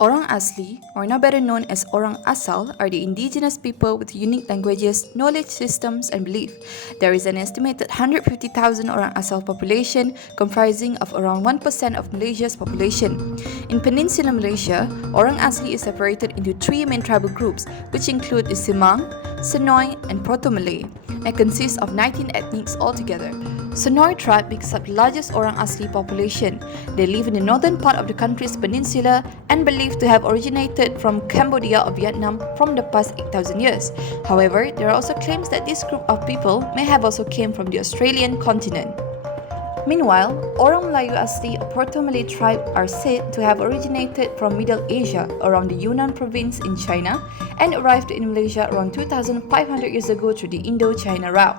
Orang Asli, or now better known as Orang Asal, are the indigenous people with unique languages, knowledge systems, and belief. There is an estimated 150,000 Orang Asal population, comprising of around 1% of Malaysia's population. In Peninsular Malaysia, Orang Asli is separated into three main tribal groups, which include the Semang, Senoi, and Proto-Malay, and consists of 19 ethnics altogether. Senoi tribe makes up the largest Orang Asli population. They live in the northern part of the country's peninsula and believed to have originated from Cambodia or Vietnam from the past 8,000 years. However, there are also claims that this group of people may have also came from the Australian continent. Meanwhile, Orang Melayu Asli or Proto-Malay tribe are said to have originated from Middle Asia around the Yunnan province in China and arrived in Malaysia around 2,500 years ago through the Indo-China route.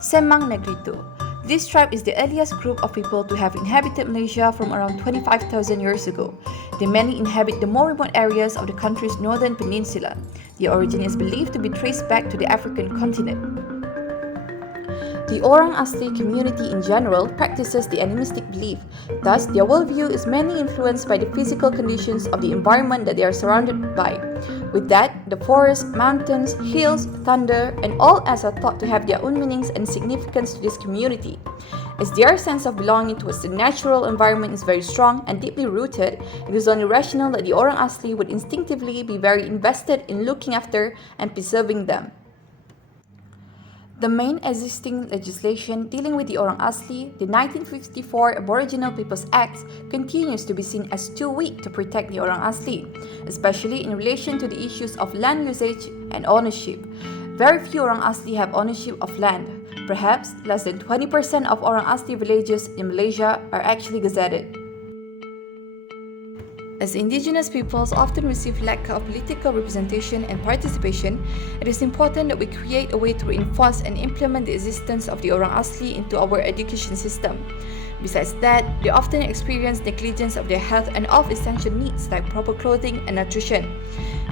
Semang Negeri Tu. This tribe is the earliest group of people to have inhabited Malaysia from around 25,000 years ago. They mainly inhabit the more remote areas of the country's northern peninsula. Their origin is believed to be traced back to the African continent. The Orang Asli community in general practices the animistic belief, thus their worldview is mainly influenced by the physical conditions of the environment that they are surrounded by. With that, the forest, mountains, hills, thunder, and all else are thought to have their own meanings and significance to this community. As their sense of belonging towards the natural environment is very strong and deeply rooted, it is only rational that the Orang Asli would instinctively be very invested in looking after and preserving them. The main existing legislation dealing with the Orang Asli, the 1954 Aboriginal Peoples Act, continues to be seen as too weak to protect the Orang Asli, especially in relation to the issues of land usage and ownership. Very few Orang Asli have ownership of land. Perhaps less than 20% of Orang Asli villages in Malaysia are actually gazetted. As indigenous peoples often receive lack of political representation and participation, it is important that we create a way to reinforce and implement the existence of the Orang Asli into our education system. Besides that, they often experience negligence of their health and of essential needs like proper clothing and nutrition.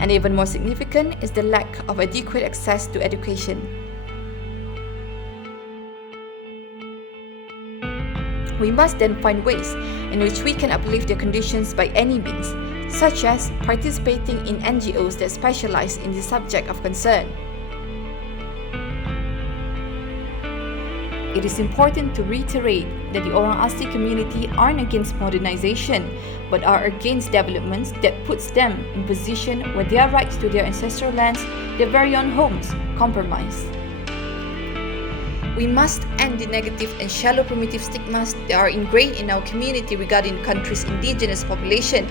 And even more significant is the lack of adequate access to education. We must then find ways in which we can uplift their conditions by any means, such as participating in NGOs that specialize in the subject of concern. It is important to reiterate that the Orang Asli community aren't against modernization, but are against developments that puts them in position where their rights to their ancestral lands, their very own homes, compromised. We must end the negative and shallow primitive stigmas that are ingrained in our community regarding the country's indigenous population.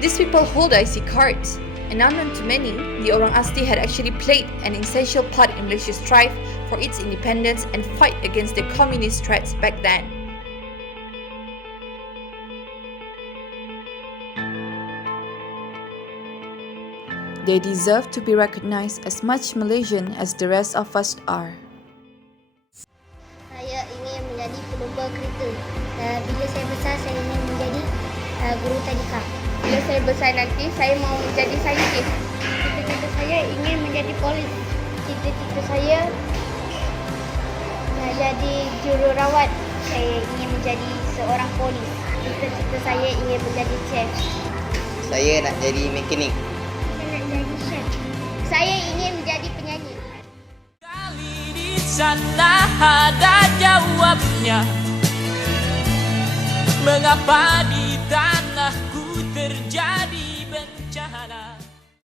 These people hold IC cards, and unknown to many, the Orang Asli had actually played an essential part in Malaysia's strive for its independence and fight against the communist threats back then. They deserve to be recognized as much Malaysian as the rest of us are. Saya ingin menjadi pelumba kereta. Bila saya besar, saya ingin menjadi guru tadika. Bila saya besar nanti, saya mau menjadi saintis. Cita-cita saya ingin menjadi polis. Cita-cita saya nak jadi jururawat. Saya ingin menjadi seorang polis. Cita-cita saya ingin menjadi chef. Saya nak jadi mekanik. Saya nak jadi chef. Saya ingin menjadi penyanyi. Kali di sana ada jawabnya. Mengapa dia